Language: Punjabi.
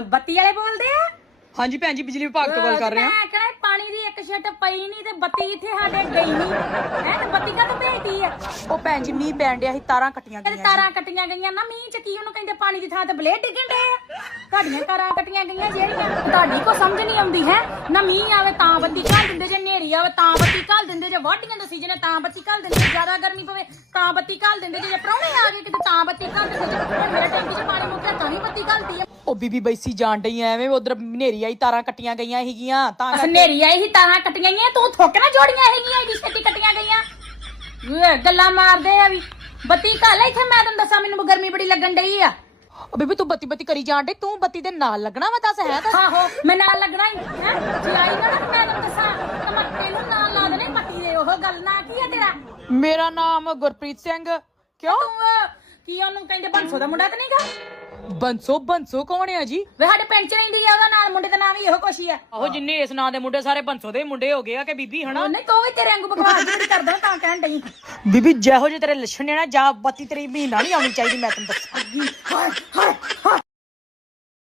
ਅਹ, ਬੱਤੀ ਵਾਲੇ ਬੋਲਦੇ ਆ? ਹਾਂਜੀ ਭੈਣ ਜੀ ਬਿਜਲੀ ਵਿਭਾਗ ਤੋਂ ਗੱਲ ਕਰ ਰਹੇ ਹਾਂ। ਮੈਂ ਕਹਿੰਦਾ ਪਾਣੀ ਦੀ ਇੱਕ ਛੱਟ ਪਈ ਨਹੀਂ ਤੇ ਬੱਤੀ ਇੱਥੇ ਸਾਡੇ ਗਈ ਨਹੀਂ ਹੈ ਤੇ ਬੱਤੀ ਕਾ ਭੇਜਦੀ ਆ? ਉਹ ਭੈਣ ਜੀ ਮੀਂਹ ਪੈਣ ਡਿਆ ਸੀ ਤਾਰਾਂ ਕੱਟੀਆਂ ਤੇ ਗਈਆਂ ਤਾਰਾਂ ਕੱਟੀਆਂ ਗਈਆਂ। ਨਾ ਮੀਂਹ ਚ ਕੀ ਉਹਨੂੰ ਕਹਿੰਦੇ ਪਾਣੀ ਦੀ ਥਾਂ ਤੇ ਬਲੇਡ ਡਿੱਗਣ ਡੇ ਆ ਤੁਹਾਡੀਆਂ ਤਾਰਾਂ ਕੱਟੀਆਂ ਗਈਆਂ ਜਿਹੜੀਆਂ ਤੁਹਾਡੀ ਕੋ ਸਮਝ ਨਹੀਂ ਆਉਂਦੀ ਹੈ? ਨਾ ਮੀਂਹ ਆਵੇ ਤਾਂ ਬੱਤੀ ਘੱਲ ਦਿੰਦੇ ਜੇ ਹਨੇਰੀ ਆਵੇ ਤਾਂ ਬੱਤੀ ਘੱਲ ਦਿੰਦੇ ਜੇ ਵਾਢੀਆਂ ਦਾ ਸੀਜ਼ਨ ਹੈ ਤਾਂ ਬੱਤੀ ਘੱਲ ਦਿੰਦੇ ਜੇ ਜ਼ਿਆਦਾ ਗਰਮੀ ਪਵੇ ਤਾਂ ਬੱਤੀ ਘੱਲ ਦਿੰਦੇ ਜੇ ਪ੍ਰਾਹੁਣੇ ਆ ਗਏ ਕਿਤੇ ਤਾਂ ਬੱਤੀ ਘੱਲ ਦਿੰਦੇ ਜੇ ਹੁਣ ਮੇਰੇ ਟੈਂਕੀ 'ਚ ਉਹ ਬੀਬੀ ਬੈਸੀ ਜਾਣ ਡਈ ਐਵੇਂ ਉਧਰ ਹਨੇਰੀ ਆਈ ਤਾਰਾਂ ਕੱਟੀਆਂ ਗਈਆਂ ਸੀਗੀਆਂ ਤਾਂ ਹਨੇਰੀ ਆਈ ਸੀ ਤਾਰਾਂ ਕੱਟੀਆਂ ਗਈਆਂ ਤੂੰ ਥੁੱਕ ਨਾ ਜੋੜੀਆਂ ਹੈਗੀਆਂ ਇਹਦੀ ਛੇਤੀ ਕੱਟੀਆਂ ਗਈਆਂ। ਵੇ ਗੱਲਾਂ ਮਾਰਦੇ ਆ ਵੀ। ਬੱਤੀ ਘੱਲ ਇੱਥੇ ਮੈਂ ਤੈਨੂੰ ਦੱਸਾਂ ਮੈਨੂੰ ਗਰਮੀ ਬੜੀ ਲੱਗਣ ਡਈ ਆ। ਉਹ ਬੀਬੀ ਤੂੰ ਬੱਤੀ ਬੱਤੀ ਕਰੀ ਜਾਣ ਡਈ ਤੂੰ ਬੱਤੀ ਦੇ ਨਾਲ ਲੱਗਣਾ ਵਾ ਦੱਸ ਹੈ ਤਾਂ ਆਹੋ ਮੈਂ ਨਾਲ ਲੱਗਣਾ ਹੀ ਹੈ? ਜੇ ਆਈ ਨਾ ਨਾ ਮੈਂ ਤੈਨੂੰ ਦੱਸਾਂ ਤਾਂ ਮੈਂ ਤੈਨੂੰ ਨਾਲ ਲਾ ਦੇਣੇ ਪੱਟੀ ਦੇ ਉਹ ਗੱਲ ਨਾ ਕੀ ਆ ਤੇਰਾ? ਮੇਰਾ ਨਾਮ ਗੁਰਪ੍ਰੀਤ ਸਿੰਘ ਕਿਉਂ? ਤੂੰ ਅਹ, ਕੀ ਉਹਨੂੰ ਕਹਿੰਦੇ ਬੰਸੋ ਦਾ ਮੁੰਡਾ ਤੇ ਨਹੀਂਗਾ ਬੰਸੋ ਬੰਸੋ ਕੌਣ ਆ ਜੀ? ਵੇ ਸਾਡੇ ਪਿੰਡ ਚ ਰਹਿੰਦੀ ਆ ਉਹਦਾ ਨਾਲ ਮੁੰਡੇ ਦਾ ਨਾਮ ਵੀ ਇਹੋ ਕੁਛ ਹੀ ਆ। ਆਹੋ ਜਿੰਨੇ ਇਸ ਨਾਂ ਦੇ ਮੁੰਡੇ ਸਾਰੇ ਬੰਸੋ ਦੇ ਮੁੰਡੇ ਹੋ ਗਏ ਆ ਕਿ ਬੀਬੀ ਹਨਾ? ਉਹਨੇ ਤੂੰ ਵੀ ਤੇਰੇ ਵਾਂਗੂ ਬਕਵਾਸ ਜਿਹੜੀ ਕਰਦਾ ਤਾਂ ਕਹਿਣ ਡਈ। ਬੀਬੀ ਜਿਹੋ ਜਿਹੇ ਤੇਰੇ ਲੱਛਣ ਨੇ ਨਾ ਜਾ ਬੱਤੀ ਤੇਰੀ ਮਹੀਨਾ ਨਹੀਂ ਆਉਣੀ ਚਾਹੀਦੀ ਮੈਂ ਤੈਨੂੰ ਦੱਸਾਂ। ਹਾਏ ਹਾਏ